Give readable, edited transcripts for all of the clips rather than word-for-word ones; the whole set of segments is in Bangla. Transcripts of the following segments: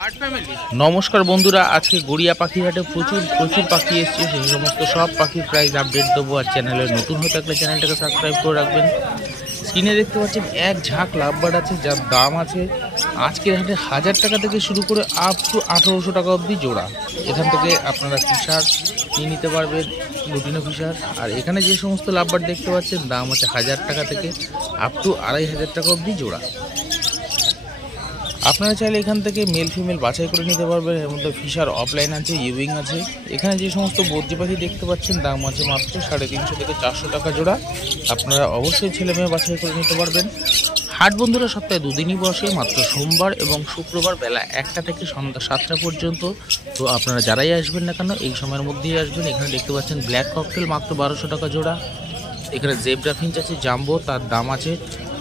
नमस्कार बंधुरा आज के गड़िया पाखी हाटे प्रचुर प्रचुर पाखी एসেছে সেই সমস্ত সব পাখির প্রাইস আপডেট দেবো। আর চ্যানেলে নতুন হয়ে থাকলে চ্যানেলটাকে সাবস্ক্রাইব করে রাখবেন। স্ক্রিনে দেখতে পাচ্ছেন এক ঝাঁক লাভবার্ড আছে যার দাম আছে আজকের হাটে 1000 টাকা থেকে শুরু করে আপ টু 1800 টাকা অবধি জোড়া। এখান থেকে আপনারা ফিশার নিয়ে নিতে পারবেন, লুটিনো ফিশার। আর এখানে যে সমস্ত লাভবার্ড দেখতে পাচ্ছেন দাম আছে 1000 টাকা থেকে আপ টু 2500 টাকা অবধি জোড়া। আপনারা চাইলে এখান থেকে মেল ফিমেল বাছাই করে নিতে পারবেন। এর মধ্যে ফিশার অফলাইন আছে, ইউইং আছে। এখানে যে সমস্ত বদ্রি পাখি দেখতে পাচ্ছেন দাম আছে মাত্র 350 থেকে 400 টাকা জোড়া। আপনারা অবশ্যই ছেলে মেয়ে বাছাই করে নিতে পারবেন। হাট বন্ধুরা সপ্তাহে দুদিনই বসে, মাত্র সোমবার এবং শুক্রবার বেলা 1টা থেকে সন্ধ্যা 7টা পর্যন্ত। তো আপনারা যারাই আসবেন না কেন এই সময়ের মধ্যেই আসবেন। এখানে দেখতে পাচ্ছেন ব্ল্যাক ককটেল মাত্র 1200 টাকা জোড়া। এখানে জেব্রা ফিঞ্চ আছে জাম্বো, তার দাম আছে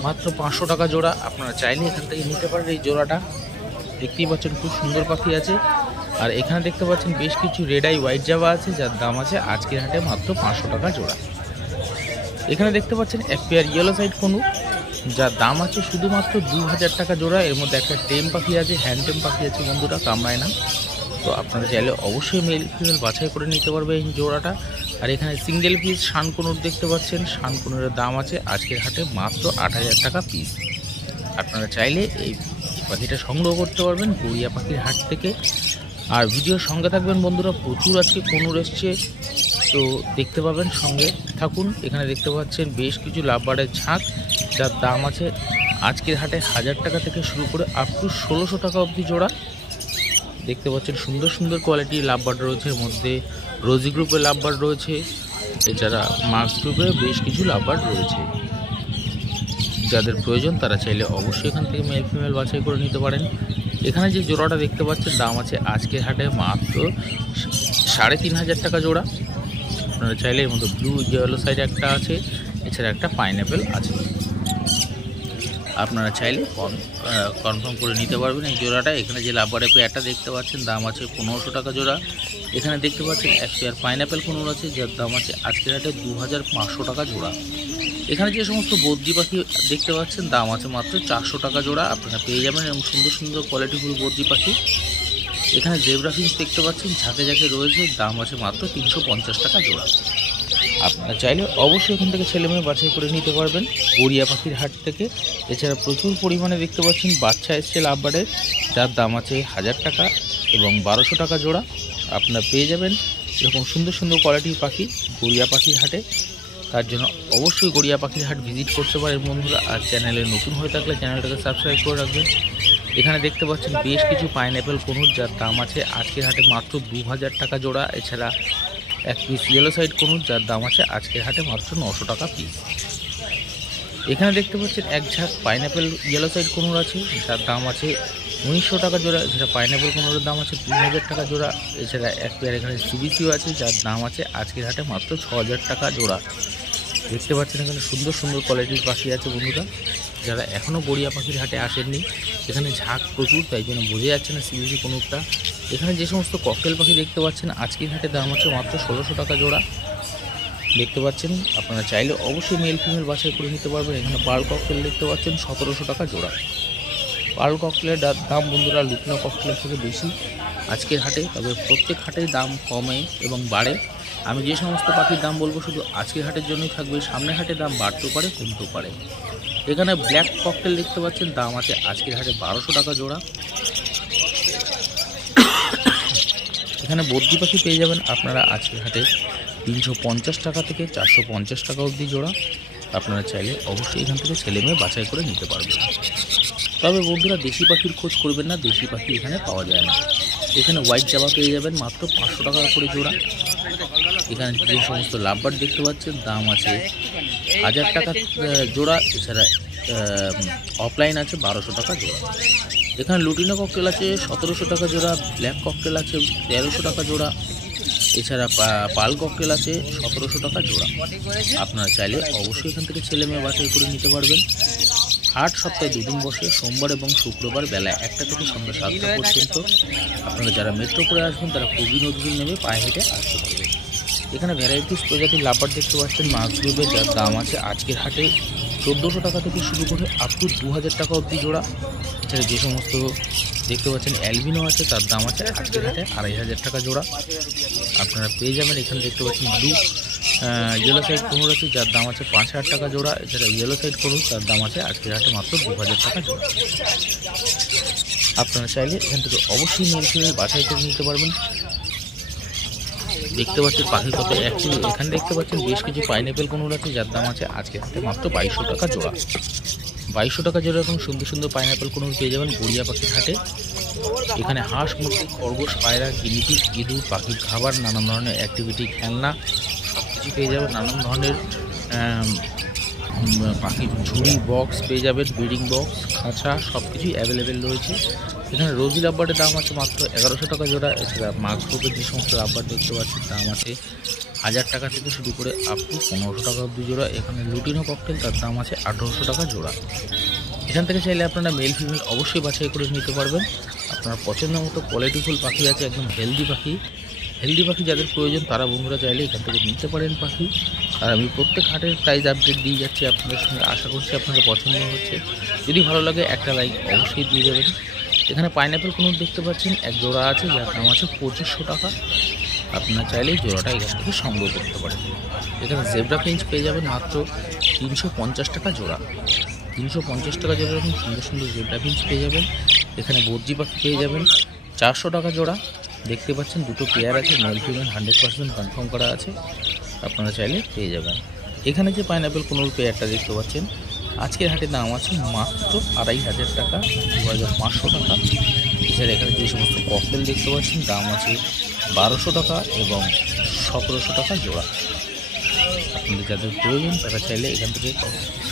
মাত্র 500 টাকা জোড়া। আপনারা চাইলে এখান থেকে নিতে পারেন এই জোড়াটা। দেখতেই পাচ্ছেন খুব সুন্দর পাখি আছে। আর এখানে দেখতে পাচ্ছেন বেশ কিছু রেড আই হোয়াইট জাভা আছে যার দাম আছে আজকের হাটে মাত্র 500 টাকা জোড়া। এখানে দেখতে পাচ্ছেন এক পেয়ার ইয়েলো সাইড কনু যার দাম আছে শুধুমাত্র 2000 টাকা জোড়া। এর মধ্যে একটা টেম পাখি আছে, হ্যান্ড টেম পাখি আছে বন্ধুরা, কামড়ায় না। তো আপনারা চাইলে অবশ্যই মেল ফিমেল বাছাই করে নিতে পারবে এই জোড়াটা। আর এখানে সিঙ্গেল পিস শানকুনুর দেখতে পাচ্ছেন, শানকুনুরের দাম আছে আজকের হাটে মাত্র 8000 টাকা পিস। আপনারা চাইলে এই পাখিটা সংগ্রহ করতে পারবেন গড়িয়া পাখির হাট থেকে। আর ভিডিওর সঙ্গে থাকবেন বন্ধুরা, প্রচুর আজকে কনুর এসছে, তো দেখতে পাবেন, সঙ্গে থাকুন। এখানে দেখতে পাচ্ছেন বেশ কিছু লাভবার্ডের ঝাঁক যার দাম আছে আজকের হাটে 1000 টাকা থেকে শুরু করে আপ টু 1600 টাকা অবধি জোড়া। দেখতে পাচ্ছেন সুন্দর সুন্দর কোয়ালিটির লাভবার্ড রয়েছে। এর মধ্যে রোজি গ্রুপের লাভবার্ড রয়েছে, এছাড়া মার্কস গ্রুপের বেশ কিছু লাভবার্ড রয়েছে। যাদের প্রয়োজন তারা চাইলে অবশ্যই এখান থেকে মেল ফিমেল বাছাই করে নিতে পারেন। এখানে যে জোড়াটা দেখতে পাচ্ছেন দাম আছে আজকের হাটে মাত্র 3500 টাকা জোড়া। আপনারা চাইলে এর মধ্যে ব্লু ইয়েলো সাইড একটা আছে, এছাড়া একটা পাইনঅ্যাপেল আছে। আপনারা চাইলে কনফার্ম করে নিতে পারবেন এই জোড়াটা। এখানে যে লাভবার্ডের পেয়ারটা দেখতে পাচ্ছেন দাম আছে 1500 টাকা জোড়া। এখানে দেখতে পাচ্ছেন এক পেয়ার পাইনঅ্যাপেল কনুর আছে যার দাম আছে আজকের হাটে 2500 টাকা জোড়া। এখানে যে সমস্ত বদ্রি পাখি দেখতে পাচ্ছেন দাম আছে মাত্র 400 টাকা জোড়া। আপনারা পেয়ে যাবেন এবং সুন্দর সুন্দর কোয়ালিটিফুল বদ্রি পাখি। এখানে জেব্রা ফিঞ্চ দেখতে পাচ্ছেন ঝাঁকে ঝাঁকে রয়েছে, দাম আছে মাত্র 350 টাকা জোড়া। আপনারা চাইলে অবশ্যই এখান থেকে ছেলে মেয়ে বাছাই করে নিতে পারবেন গড়িয়া পাখির হাট থেকে। এছাড়া প্রচুর পরিমাণে দেখতে পাচ্ছেন বাচ্চা এসছে লাভবার্ডের যার দাম আছে 1000 টাকা এবং 1200 টাকা জোড়া। আপনারা পেয়ে যাবেন এরকম সুন্দর সুন্দর কোয়ালিটির পাখি গড়িয়া পাখির হাটে। তার জন্য অবশ্যই গড়িয়া পাখির হাট ভিজিট করতে পারেন বন্ধুরা। আর চ্যানেলে নতুন হয়ে থাকলে চ্যানেলটাকে সাবস্ক্রাইব করে রাখবেন। এখানে দেখতে পাচ্ছেন বেশ কিছু পাইনঅ্যাপেল কনুর যার দাম আছে আজকের হাটে মাত্র 2000 টাকা জোড়া। এছাড়া এক পিস ইয়েলো সাইড কনুর যার দাম আছে আজকের হাটে মাত্র 900 টাকা পিস। এখানে দেখতে পাচ্ছেন এক ঝাঁক পাইনঅ্যাপেল ইয়েলো সাইড কনুর আছে যার দাম আছে 1900 টাকা জোড়া। এছাড়া পাইনঅ্যাপেল কনুরের দাম আছে 2000 টাকা জোড়া। এছাড়া এক পেয়ার এখানে সিবিসিও আছে যার দাম আছে আজকের হাটে মাত্র 6000 টাকা জোড়া। দেখতে পাচ্ছেন এখানে সুন্দর সুন্দর কোয়ালিটির পাখি আছে বন্ধুরা। যারা এখনও গড়িয়া পাখির হাটে আসেননি, এখানে ঝাঁক প্রচুর, তাই জন্য বোঝা যাচ্ছে না সিবিসি কনুরটা। এখানে যে সমস্ত ককটেল পাখি দেখতে পাচ্ছেন আজকের হাটে দাম আছে মাত্র 1600 টাকা জোড়া। দেখতে পাচ্ছেন আপনারা চাইলে অবশ্যই মেল ফিমেল বাছাই করে নিতে পারবেন। এখানে পার্ল ককটেল দেখতে পাচ্ছেন 1700 টাকা জোড়া। পার্ল ককটেলের দাম বন্ধুরা লুটিনো ককটেলের থেকে বেশি আজকের হাটে, তবে প্রত্যেক হাটেই দাম কমে এবং বাড়ে। আমি যে সমস্ত পাখির দাম বলবো শুধু আজকের হাটের জন্যই থাকবে, সামনের হাটে দাম বাড়তেও পারে কমতেও পারে। এখানে ব্ল্যাক ককটেল দেখতে পাচ্ছেন দাম আছে আজকের হাটে 1200 টাকা জোড়া। এখানে বদ্রি পাখি পেয়ে যাবেন আপনারা আজকের হাটে 350 টাকা থেকে 450 টাকা অবধি জোড়া। আপনারা চাইলে অবশ্যই এখান থেকে ছেলে মেয়ে বাছাই করে নিতে পারবেন। তবে বন্ধুরা দেশি পাখির খোঁজ করবেন না, দেশি পাখি এখানে পাওয়া যায় না। এখানে হোয়াইট জাভা পেয়ে যাবেন মাত্র 500 টাকা করে জোড়া। এখানে যে সমস্ত লাভবার্ড দেখতে পাচ্ছেন দাম আছে 1000 টাকা জোড়া। এছাড়া অফলাইন আছে 1200 টাকা জোড়া। এখানে লুটিনো ককটেল আছে 1700 টাকা জোড়া, ব্ল্যাক ককটেল আছে 1300 টাকা জোড়া। এছাড়া পাল ককটেল আছে 1700 টাকা জোড়া। আপনারা চাইলে অবশ্যই এখান থেকে ছেলে মেয়ে বাছাই করে নিতে পারবেন। হাট সপ্তাহে দুদিন বসে, সোমবার এবং শুক্রবার বেলা 1টা থেকে সন্ধ্যা 7টা পর্যন্ত। আপনারা যারা মেট্রো করে আসবেন তারা কবি নদী নেমে পায়ে হেঁটে আসতে পারবেন। এখানে ভ্যারাইটিস প্রজাতির লাভবার্ড দেখতে পাচ্ছেন মার্কস গ্রুপের যার দাম আছে আজকের হাটে 1400 টাকা থেকে শুরু করে আপ টু 2000 টাকা অবধি জোড়া। এছাড়া যে সমস্ত দেখতে পাচ্ছেন অ্যালবিনো আছে, তার দাম আছে আজকের হাটে 2500 টাকা জোড়া আপনারা পেয়ে যাবেন। এখানে দেখতে পাচ্ছেন ব্লু ইয়েলো সাইড কোনুর আছে, যার দাম আছে 5000 টাকা জোড়া। এছাড়া ইয়েলো সাইড কোনুর, তার দাম আছে আজকের হাটে মাত্র 2000 টাকা জোড়া। আপনারা চাইলে এখান থেকে অবশ্যই মেল ফিমেল বাছাই করে নিতে পারবেন। দেখতে পাচ্ছেন পাখির কত অ্যাক্টিভ। এখানে দেখতে পাচ্ছেন বেশ কিছু পাইনঅ্যাপেল কোনুর আছে, যার দাম আছে আজকের হাটে মাত্র 2200 টাকা জোড়া। 2200 টাকা জোড়া এরকম সুন্দর সুন্দর পাইনঅ্যাপেল কোনুর পেয়ে যাবেন গড়িয়া পাখির হাটে। এখানে হাঁস, মুরগি, খরগোশ, পায়রা, গিনিপিগ, ইঁদুর, পাখির খাবার, নানান ধরনের অ্যাক্টিভিটি, খেলনা সব কিছু পেয়ে যাবেন। নানান ধরনের পাখির ঝুড়ি, বক্স পেয়ে যাবেন, ব্রিডিং বক্স, খাঁচা সব কিছুই অ্যাভেলেবেল রয়েছে। এখানে রোজি লাভবার্ডের দাম আছে মাত্র 1100 টাকা জোড়া। এছাড়া মাছ গ্রুপের যে সমস্ত লাভবার্ড দেখতে পাচ্ছেন দাম আছে 1000 টাকা থেকে শুরু করে আপ টু 1500 টাকা অবধি জোড়া। এখানে লুটিনো ককটেল, তার দাম আছে 1800 টাকা জোড়া। এখান থেকে চাইলে আপনারা মেল ফিমেল অবশ্যই বাছাই করে নিতে পারবেন। আপনার পছন্দ মতো কোয়ালিটিফুল পাখি আছে, একদম হেলদি পাখি। হেলদি পাখি যাদের প্রয়োজন তারা বন্ধুরা চাইলে এখান থেকে নিতে পারেন পাখি। আর আমি প্রত্যেক হাটের প্রাইস আপডেট দিয়ে যাচ্ছি আপনাদের সঙ্গে, আশা করছি আপনাদের পছন্দ হচ্ছে। যদি ভালো লাগে একটা লাইক অবশ্যই দিয়ে যাবেন। এখানে পাইনঅ্যাপেল কোনুর দেখতে পাচ্ছেন এক জোড়া আছে, যার দাম আছে 2500 টাকা। আপনারা চাইলে জোড়াটা এখান থেকে সংগ্রহ করতে পারেন। এখানে জেব্রা ফিঞ্চ পেয়ে যাবেন মাত্র 350 টাকা জোড়া। 350 টাকা জোড়া এরকম সুন্দর সুন্দর জেব্রা ফিঞ্চ পেয়ে যাবেন। এখানে বর্জি পাখি পেয়ে যাবেন 400 টাকা জোড়া। দেখতে পাচ্ছেন দুটো পেয়ার আছে, মেল ফিমেল 100% কনফার্ম করা আছে, আপনারা চাইলে পেয়ে যাবেন। এখানে যে পাইনঅ্যাপেল কোনুর পেয়ারটা দেখতে পাচ্ছেন আজকের হাটে দাম আছে মাত্র 2500 টাকা, 2500 টাকা। এছাড়া এখানে যে সমস্ত ককটেল দেখতে পাচ্ছেন দাম আছে 1200 টাকা এবং 1700 টাকা জোড়া। আপনাদের যাদের প্রয়োজন তারা চাইলে এখান থেকে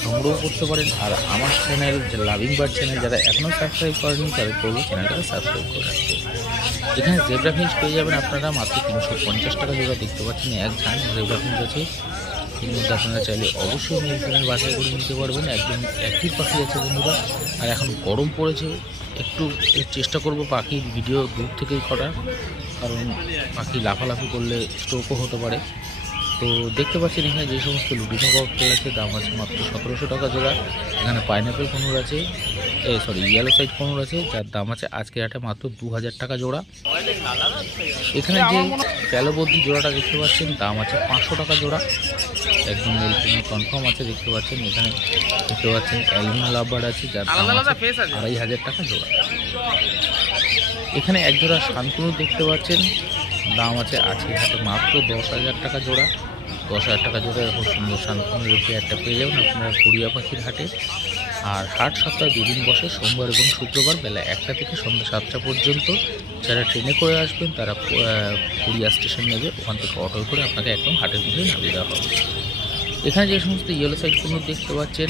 সংগ্রহ করতে পারেন। আর আমার চ্যানেল যে লাভিং বার্ড চ্যানেল যারা এখনও সাবস্ক্রাইব করেনি তাদের করবো চ্যানেলটাকে সাবস্ক্রাইব করে রাখতে। এখানে জেব্রা ফিঞ্চ পেয়ে যাবেন আপনারা মাত্র 350 টাকা জোড়া। দেখতে পাচ্ছেন এক ঝাঁক জেব্রা ফিঞ্চ আছে, এর মধ্যে আপনারা চাইলে অবশ্যই মেল ফিমেল বাছাই করে নিতে পারবেন। একদম অ্যাক্টিভ পাখি আছে বন্ধুরা। আর এখন গরম পড়েছে, একটু চেষ্টা করব পাখির ভিডিও দূর থেকেই করার, কারণ পাখি লাফালাফি করলে স্ট্রোকও হতে পারে। তো দেখতে পাচ্ছেন এখানে যে সমস্ত লুটিনো ককটেল আছে দাম আছে মাত্র 1700 টাকা জোড়া। এখানে পাইনঅ্যাপেল কোনুর আছে, ইয়েলো সাইড কোনুর আছে, যার দাম আছে আজকের হাটে মাত্র 2000 টাকা জোড়া। এখানে যে ক্যালোবদ্রি জোড়াটা দেখতে পাচ্ছেন দাম আছে 500 টাকা জোড়া, একদম মেল ফিমেল কনফার্ম আছে। দেখতে পাচ্ছেন এখানে দেখতে পাচ্ছেন অ্যালবিনো লাভবার্ড আছে, যার দাম আছে 2500 টাকা জোড়া। এখানে এক জোড়া শানকুনুর দেখতে পাচ্ছেন দাম আছে আজকের হাটে মাত্র 10,000 টাকা জোড়া। 10,000 টাকা জোড়া এরকম সুন্দর শানকুনুর পেয়ারটা পেয়ে যাবেন আপনারা গড়িয়া পাখির হাটে। আর হাট সপ্তাহে দুদিন বসে, সোমবার এবং শুক্রবার বেলা 1টা থেকে সন্ধ্যা 7টা পর্যন্ত। যারা ট্রেনে করে আসবেন তারা গড়িয়া স্টেশন নেবে, ওখান থেকে অটোয় করে আপনাকে একদম হাটের মধ্যে নামিয়ে দেওয়া হবে। এখানে যে সমস্ত ইয়েলো সাইড কোনুর দেখতে পাচ্ছেন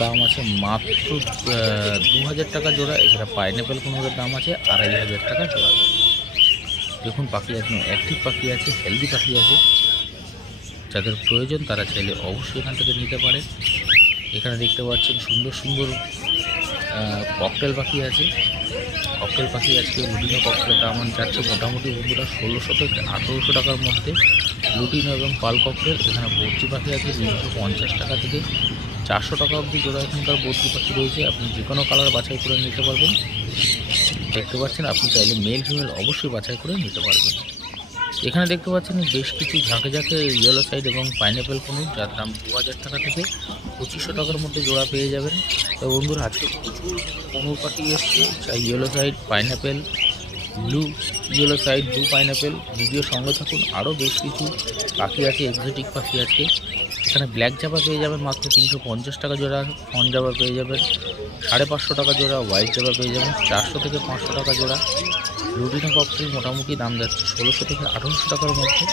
দাম আছে মাত্র 2000 টাকা জোড়া। এছাড়া পাইনঅ্যাপেল কোনুরের দাম আছে 2500 টাকা জোড়া। দেখুন পাখি একদম অ্যাক্টিভ পাখি আছে, হেলদি পাখি আছে, যাদের প্রয়োজন তারা চাইলে অবশ্যই এখান থেকে নিতে পারে। এখানে দেখতে পাচ্ছেন সুন্দর সুন্দর ককটেল পাখি আছে। ককটেল পাখি আজকে লুটিনো ককটেলের দাম যাচ্ছে মোটামুটি বন্ধুরা 1600 থেকে 1800 টাকার মধ্যে লুটিনো এবং পাল ককটেল। এখানে বর্জি পাখি আছে 350 টাকা থেকে 400 টাকা অবধি জোড়া এখানকার বর্জি পাখি রয়েছে। আপনি যে কোনো কালার বাছাই করে নিতে পারবেন। দেখতে পাচ্ছেন আপনি চাইলে মেল ফিমেল অবশ্যই বাছাই করে নিতে পারবেন। এখানে দেখতে পাচ্ছেন বেশ কিছু ঝাঁকে ঝাঁকে ইয়েলো সাইড এবং পাইনঅ্যাপেল কোনুর, যার দাম 2000 টাকা থেকে 2500 টাকার মধ্যে জোড়া পেয়ে যাবেন। তো বন্ধুরা আজকে প্রচুর কোনুর পাখি এসছে, চাই yellow side, pineapple, blue yellow side, blue pineapple. Video সঙ্গে থাকুন, আরও বেশ কিছু পাখি আছে, এক্সোটিক পাখি আছে। এখানে ব্ল্যাক জাবা পেয়ে যাবেন মাত্র 350 টাকা জোড়া। ফন জাবা পেয়ে যাবেন 550 টাকা জোড়া। হোয়াইট জাবা পেয়ে যাবেন 400 থেকে 500 টাকা জোড়া। লুটিনো ককটেল মোটামুটি দাম যাচ্ছে 1600 থেকে 1800 টাকার মধ্যে।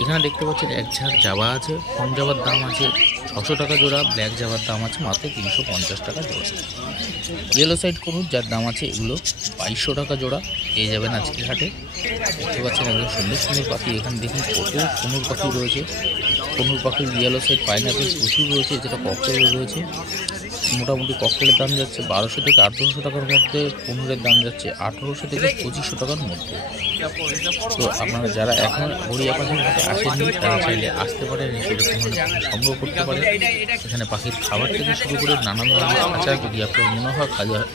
এখানে দেখতে পাচ্ছেন এক ঝাঁক জাবা আছে, ফন জাবার দাম আছে 600 টাকা জোড়া। ব্ল্যাক জাবার দাম আছে মাত্র 350 টাকা জোড়া। ইয়েলো সাইড কোনুর যার দাম আছে এগুলো 2200 টাকা জোড়া পেয়ে যাবেন আজকের হাটে। দেখতে পাচ্ছেন একদম সুন্দর সুন্দর পাখি। এখানে দেখুন কত কোনুর পাখি রয়েছে। কোনুর পাখির ইয়েলো সাইড পাইনঅ্যাপেল প্রচুর রয়েছে, যেটা ককটেল রয়েছে। মোটামুটি ককটেলের দাম যাচ্ছে 1200 থেকে 1800 টাকার মধ্যে, কুনুরের দাম যাচ্ছে 1800 থেকে 2500 টাকার মধ্যে। তো আপনারা যারা এখন গড়িয়া পাখির হাটে আসেননি তারা চাইলে আসতে পারেন, এসে সংগ্রহ করতে পারেন। এখানে পাখির খাবার থেকে শুরু করে নানান ধরনের খাঁচা, যদি আপনার মনে হয়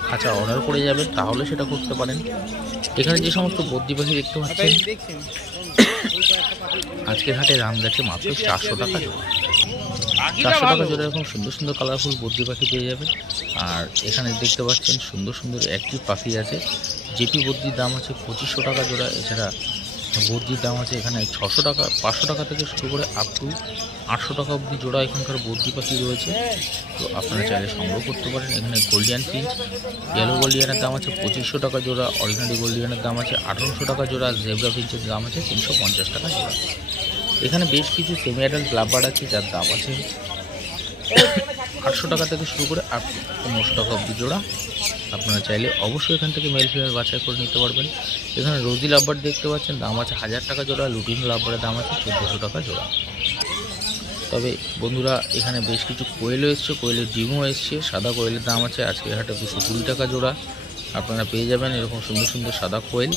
খাঁচা অর্ডার করে যাবেন তাহলে সেটা করতে পারেন। এখানে যে সমস্ত বদ্রি পাখি দেখতে পাচ্ছেন আজকের হাটে দাম যাচ্ছে মাত্র 400 টাকা জোড়া। 400 টাকা জোড়া এরকম সুন্দর সুন্দর কালারফুল বদ্রি পাখি পেয়ে যাবেন। আর এখানে দেখতে পাচ্ছেন সুন্দর সুন্দর অ্যাক্টিভ পাখি আছে। জেপি বদ্রির দাম আছে 2500 টাকা জোড়া। এছাড়া বদ্রির দাম আছে এখানে 600 টাকা, 500 টাকা থেকে শুরু করে আপ টু 800 টাকা অবধি জোড়া এখানকার বদ্রি পাখি রয়েছে। তো আপনারা চাইলে সংগ্রহ করতে পারেন। এখানে গোল্ডিয়ান ফিঞ্চ, ইয়েলো গোল্ডিয়ানের দাম আছে 2500 টাকা জোড়া। অরিজিনালি গোল্ডিয়ানের দাম আছে 1800 টাকা জোড়া। জেব্রা ফিঞ্চের দাম আছে 350 টাকা জোড়া। এখানে বেশ কিছু সেমি অ্যাডাল্ট লাভবার্ড আছে যার দাম আছে 800 টাকা থেকে শুরু করে 1500 টাকা অবধি জোড়া। আপনারা চাইলে অবশ্যই এখান থেকে মেল ফিমেল বাছাই করে নিতে পারবেন। এখানে রোজি লাভবার্ড দেখতে পাচ্ছেন, দাম আছে 1000 টাকা জোড়া। লুটিন লাভবার্ডের দাম আছে 1400 টাকা জোড়া। তবে বন্ধুরা এখানে বেশ কিছু কোয়েলও এসছে, কোয়েলের ডিমও এসছে। সাদা কোয়েলের দাম আছে আজকের হাটে 220 টাকা জোড়া। আপনারা পেয়ে যাবেন এরকম সুন্দর সুন্দর সাদা কোয়েল।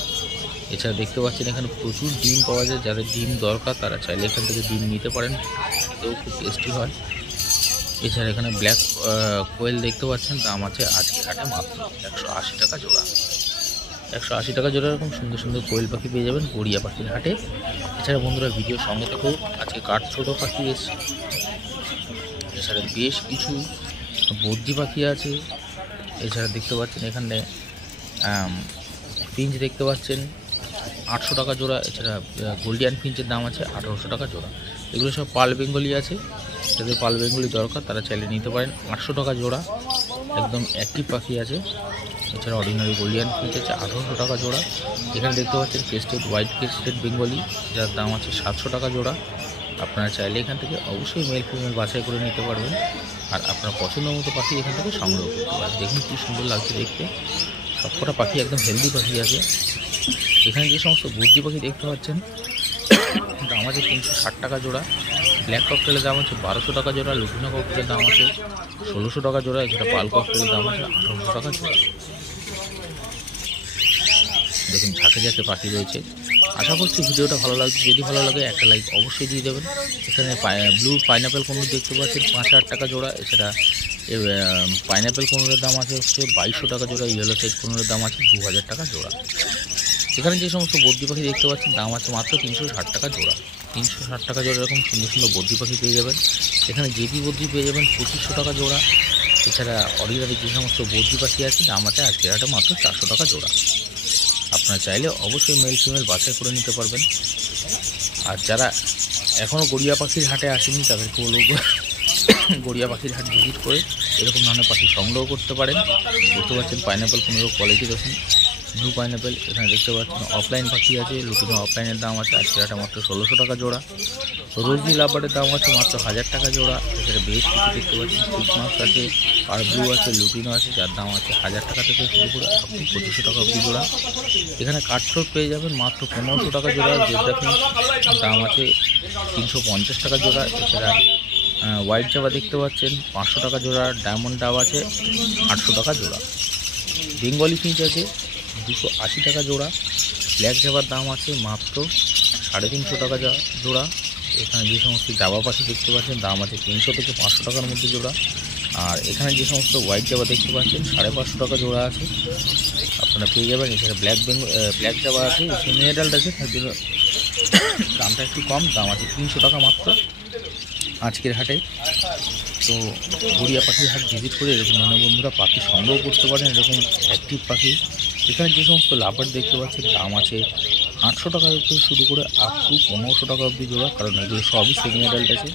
এছাড়া দেখতে পাচ্ছেন এখানে প্রচুর ডিম পাওয়া যায়, যাদের ডিম দরকার তারা চাইলে এখান থেকে ডিম নিতে পারেন, এতেও খুব টেস্টি হয়। এছাড়া এখানে ব্ল্যাক কোয়েল দেখতে পাচ্ছেন, দাম আছে আজকের হাটে মাত্র 180 টাকা জোড়া। 180 টাকা জোড়া এরকম সুন্দর সুন্দর কোয়েল পাখি পেয়ে যাবেন গড়িয়া পাখির হাটে। এছাড়া বন্ধুরা ভিডিওর সঙ্গে থেকেও আজকে কাঠঠোঁটো পাখি এসছে। এছাড়া বেশ কিছু বদ্রি পাখি আছে। এছাড়া দেখতে পাচ্ছেন এখানে ফিঞ্চ দেখতে পাচ্ছেন 800 টাকা জোড়া। এছাড়া গোল্ডিয়ান ফিঞ্চের দাম আছে 1800 টাকা জোড়া। এগুলো সব পাল বেঙ্গলি আছে, যাদের পাল বেঙ্গলি দরকার তারা চাইলে নিতে পারেন। 800 টাকা জোড়া একদম অ্যাক্টিভ পাখি আছে। এছাড়া অর্ডিনারি গোল্ডিয়ান ফিঞ্চ আছে 1800 টাকা জোড়া। এখানে দেখতে পাচ্ছেন ক্রেস্টেড হোয়াইট ক্রেস্টেড বেঙ্গলি, যার দাম আছে 700 টাকা জোড়া। আপনারা চাইলে এখান থেকে অবশ্যই মেল ফিমেল বাছাই করে নিতে পারবেন। আর আপনার পছন্দ মতো পাখি এখান থেকে সংগ্রহ করতে পারেন। দেখুন কী সুন্দর লাগছে দেখতে, সবকটা পাখি একদম হেলদি পাখি আছে। এখানে যে সমস্ত বদ্রি পাখি দেখতে পাচ্ছেন দাম আছে 360 টাকা জোড়া। ব্ল্যাক ককটেলের দাম আছে 1200 টাকা জোড়া। লুটিনো ককটেলের দাম আছে 1600 টাকা জোড়া। এছাড়া পাল ককটেলের দাম আছে 1800 টাকা জোড়া। দেখুন ঝাঁকে ঝাঁকে পাখি রয়েছে। আশা করছি ভিডিওটা ভালো লাগছে। যদি ভালো লাগে একটা লাইক অবশ্যই দিয়ে দেবেন। এখানে ব্লু পাইনাপেল কুনুর দেখতে পাচ্ছেন 5000 টাকা জোড়া। এছাড়া পাইনাপেল কুনুরের দাম আছে হচ্ছে 2200 টাকা জোড়া। ইয়েলো সাইড কুনুরের দাম আছে 2000 টাকা জোড়া। এখানে যে সমস্ত বদ্রি পাখি দেখতে পাচ্ছেন দাম আছে মাত্র 360 টাকা জোড়া। 360 টাকা জোড়া এরকম সুন্দর সুন্দর বদ্রি পাখি পেয়ে যাবেন। এখানে জেপি বদ্রি পেয়ে যাবেন 2500 টাকা জোড়া। এছাড়া অরিজিনালি যে সমস্ত বদ্রি পাখি আছে দাম আছে আজকের হাটে মাত্র 400 টাকা জোড়া। আপনারা চাইলে অবশ্যই মেল ফিমেল বাছাই করে নিতে পারবেন। আর যারা এখনও গড়িয়া পাখির হাটে আসেনি তাদেরকে বলবো গড়িয়া পাখির হাট ভিজিট করে এরকম ধরনের পাখি সংগ্রহ করতে পারেন। দেখতে পাচ্ছেন পাইনাপেল কোনোরকম কোয়ালিটি দেখুন, ব্লু পাইনাপেল। এখানে দেখতে পাচ্ছেন অফলাইন পাখি আছে। লুটিনো অফলাইনের দাম আছে আজকের হাটে মাত্র 1600 টাকা জোড়া। রোজি লাভবার্ডের দাম আছে মাত্র 1000 টাকা জোড়া। এছাড়া বেশ কিছু দেখতে পাচ্ছেন ক্রিসমাস আছে, আর ব্লু আছে, লুটিনো আছে, যার দাম আছে 1000 টাকা থেকে শুরু করে আপনি 2500 টাকা অবধি জোড়া। এখানে কাঠঠোঁট পেয়ে যাবেন মাত্র 1500 টাকা জোড়া। জেব্রা ফিঞ্চ দাম আছে 350 টাকা জোড়া। এছাড়া হোয়াইট জাবা দেখতে পাচ্ছেন 500 টাকা জোড়া। ডায়মন্ড ডাব আছে 800 টাকা জোড়া। বেঙ্গলি ফিঞ্চ আছে 280 টাকা জোড়া। ব্ল্যাক জাবার দাম আছে মাত্র 350 টাকা জোড়া। এখানে যে সমস্ত জাবা পাখি দেখতে পাচ্ছেন দাম আছে 300 থেকে 500 টাকার মধ্যে জোড়া। আর এখানে যে সমস্ত হোয়াইট জাবা দেখতে পাচ্ছেন 550 টাকা জোড়া আছে, আপনারা পেয়ে যাবেন। এছাড়া ব্ল্যাক জাবা আছে, সেমি অ্যাডাল্ট আছে, তার জন্য দামটা একটু কম, দাম আছে 300 টাকা মাত্র আজকের হাটে। তো গড়িয়া পাখির হাট ভিজিট করে এরকম ধরনের বন্ধুরা পাখি সংগ্রহ করতে পারেন, এরকম অ্যাক্টিভ পাখি। এখানে যে সমস্ত লাভবার্ড দেখতে পাচ্ছেন দাম আছে 800 টাকা থেকে শুরু করে আপ টু 1500 টাকা অবধি জোড়া, কারণ এগুলো সবই সেমি অ্যাডাল্ট আছে।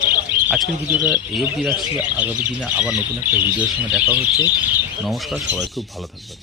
আজকের ভিডিওটা এই অবধি রাখছি, আগামী দিনে আবার নতুন একটা ভিডিওর সঙ্গে দেখা হচ্ছে। নমস্কার, সবাই খুব ভালো থাকবেন।